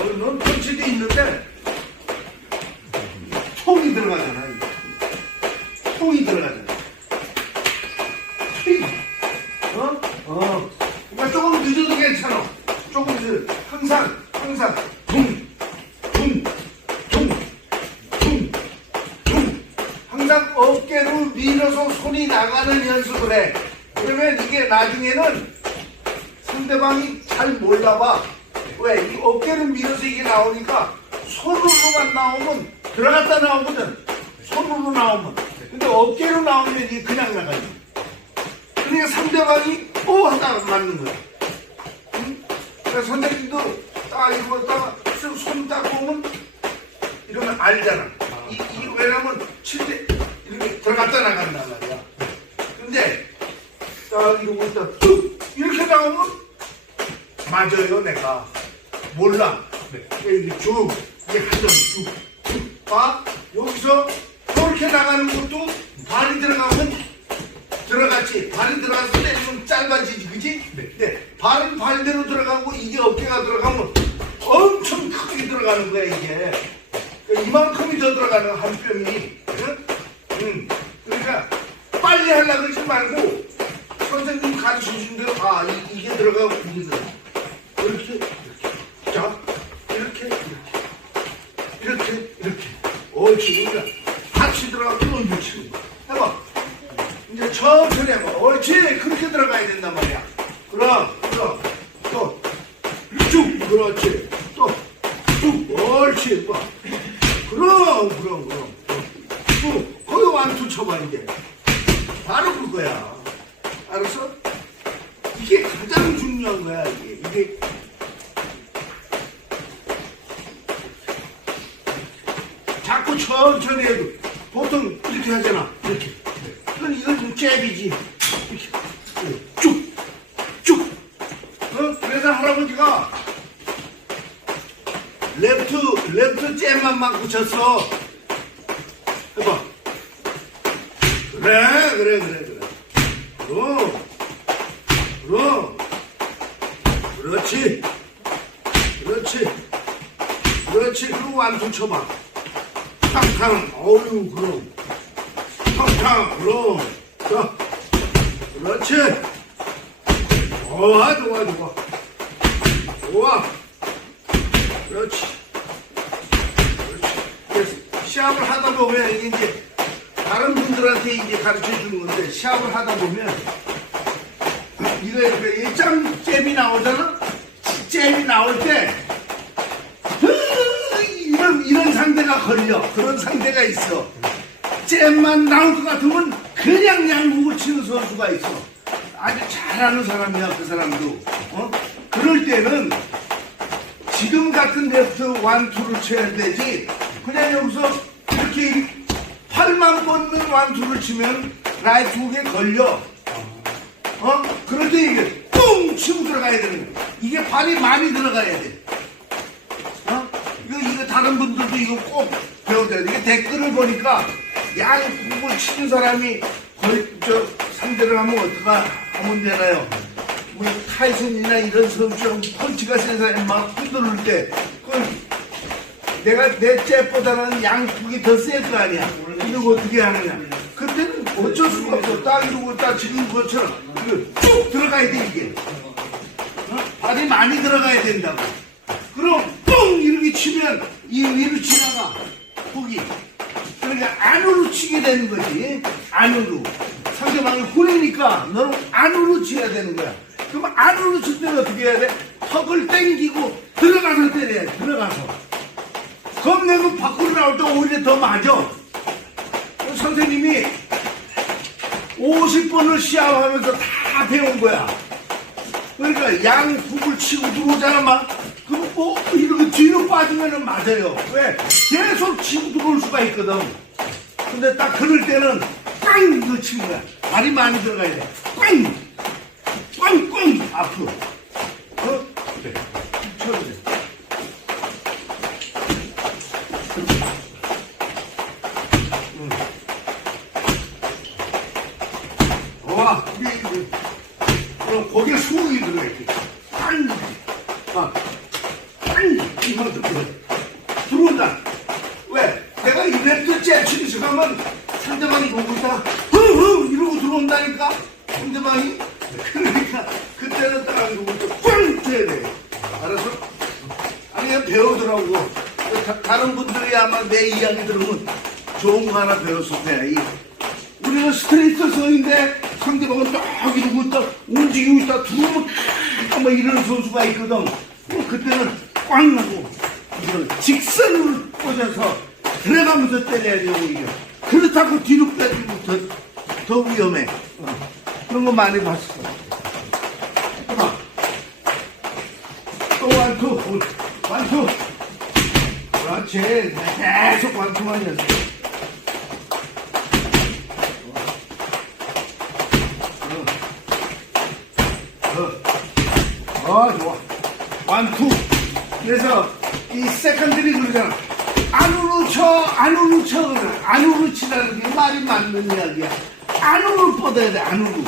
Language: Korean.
어, 넌 펀치도 있는데 통이 들어가잖아. 이게. 통이 들어가잖아. 팅. 어? 어. 그러니까 조금 늦어도 괜찮아. 조금 늦어. 항상, 항상 둥, 둥, 둥, 둥, 둥. 항상 어깨로 밀어서 손이 나가는 연습을 해. 그러면 이게 나중에는 상대방이 잘 몰라봐. 왜? 이 어깨를 밀어서 이게 나오니까 손으로만 나오면 들어갔다 나오거든. 손으로 나오면. 근데 어깨로 나오면 이게 그냥 나가지. 그러니까 상대방이 오 하다 맞는 거야. 응? 그래서 선생님도 딱 이거 딱손딱 보면 이러면 알잖아. 이, 이 왜냐면 칠 때 이렇게 들어갔다 나간단 말이야. 근데 딱 이러고 있다 툭 이렇게 나오면 맞아요 내가 몰라 이렇게 쭉 이게 하점 쭉 봐. 여기서 저렇게 나가는 것도 발이 들어가면 들어갔지 발이 들어가서 때리면 짧아지지 그지? 네. 발은 발대로 들어가고 이게 어깨가 들어가면 엄청 크게 들어가는 거야 이게 그러니까 이만큼이 더 들어가는 한 뼘이 응? 응. 그러니까 빨리 하려고 그러지 말고 선생님 가르쳐 준 대로 아 이, 이게 들어가고 이게 들어가 이 또 거야 해봐. 이제 천천히 해봐 옳지. 그렇게 들어가야 된단 말이야. 그럼 그럼. 또 쭉 그렇지. 또 쭉 옳지. 봐 그럼 그럼 그럼. 또 거기 완투 쳐봐 이제 바로 그거야. 알았어? 이게 가장 중요한 거야 이게. 이게. 자꾸 천천히 해도 보통 이렇게 하잖아. 이렇게. 그건 이건 좀 잽이지. 이렇게. 쭉 쭉. 어? 그래서 할아버지가 레프트 레프트 잽만 맞고 쳤어. 해봐. 그래 그래 그래 그래. 그럼. 그럼. 그렇지. 그렇지. 그렇지. 그리고 완투 쳐봐 탕탕 어유 그럼. 탕탕 그럼. 자 그렇지. 좋아 좋아 좋아. 좋아. 그렇지. 그렇지. 시합을 하다 보면 이게 이제 다른 분들한테 이제 가르쳐 주는 건데 시합을 하다 보면 이거 이렇게 이짱 잼이 나오잖아? 잼이 나올 때 이런 이런 상대가 걸려 그런 상대가 있어. 잼만 나올 것 같으면 그냥 양국을 치는 선수가 있어. 아주 잘하는 사람이야 그 사람도. 어? 그럴 때는 지금 같은 데부터 완투를 쳐야 되지. 그냥 여기서 이렇게 팔만 뻗는 완투를 치면 라이트 훅에 걸려. 어? 그럴 때 이게 뿡 치고 들어가야 되는 거야. 이게 발이 많이 들어가야 돼 다른 분들도 이거 꼭 배워야 돼. 이게 댓글을 보니까 양국을 치는 사람이 거의 저 상대를 하면 어떡하 하면 되나요? 뭐 타이슨이나 이런 선수 펀치가 센 사람이 막 흔들을 때 그건 내가 내 잽보다는 양국이 더 셀 거 아니야. 이거 어떻게 하느냐. 그때는 어쩔 수가 없어. 딱 이러고 딱 지금 것처럼 이거 쭉 들어가야 돼 이게. 어? 발이 많이 들어가야 된다고. 그럼 치면 이 위로 지나가. 훅이 그러니까 안으로 치게 되는 거지. 안으로. 상대방이 홀리니까 너는 안으로 쳐야 되는 거야. 그럼 안으로 칠 때는 어떻게 해야 돼? 턱을 당기고 들어가서 때려야 돼 들어가서. 그럼 내가 밖으로 나올 때 오히려 더 맞아. 그 선생님이 50번을 시합하면서 다 배운 거야. 그러니까 양 훅을 치고 들어오잖아 막 그럼 뭐 이렇게 뒤로 빠지면은 맞아요. 왜? 계속 치고 들어올 수가 있거든. 근데 딱 그럴 때는 꽝 이거 치는 거야. 발이 많이 들어가야 돼 꽝 꽝 꽝! 앞으로 어? 그래 쳐도 돼 와, 이게, 이게. 치면 들어온다. 들어온다. 왜? 내가 이벤트 째치기 시작하면 상대방이 보고 있다. 흥흥! 이러고 들어온다니까? 상대방이? 그러니까 그때는 딱안 보고 꽝! 쳐야 돼. 알았어? 아니, 그냥 배우더라고. 다, 다른 분들이 아마 내 이야기 들으면 좋은 거 하나 배웠을. 이, 우리는 스트레이트 성인데 상대방은 딱 이러고 있다, 움직이고 있다, 들어오면 막 이러는 선수가 있거든. 그때는 꽝 나고, 이걸 직선으로 꽂아서 들어가면서 때려야지, 오히려. 그렇다고 뒤로 빼주면 더, 더 위험해. 어. 그런 거 많이 봤어. 봐. 또 완투, 완투. 그렇지. 계속 완투만 해서. 어, 어, 좋아. 완투. 그래서 이 세컨들이 그러잖아. 안으로 쳐, 안으로 쳐. 안으로 치라는 게 말이 맞는 이야기야. 안으로 뻗어야 돼, 안으로.